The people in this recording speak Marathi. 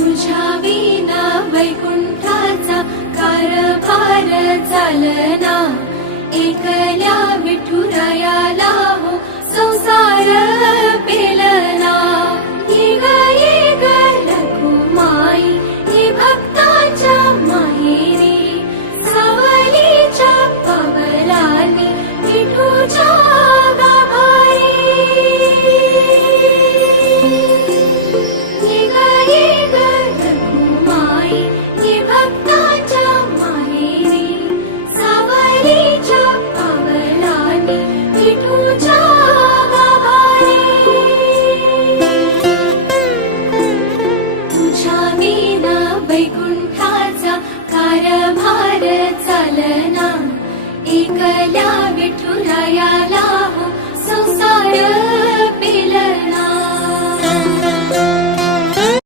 तुझ्या विना वैकुंठाचा कारभार चालना, एकल्या विठुरायाला हो संसार पेलना। ये ग रखुमाई ये भक्ताच्या माहेरी, सावलीच्या पवलानी विठूच्या गाभारी। ये ग रखुमाई ये भक्ताच्या माहेरी, सावलीच्या पवलानी विठूच्या गाभारी। तुझ्या विना वैकुंठाचा कारभार चालना, एकल्या विठुरायाला हो संसार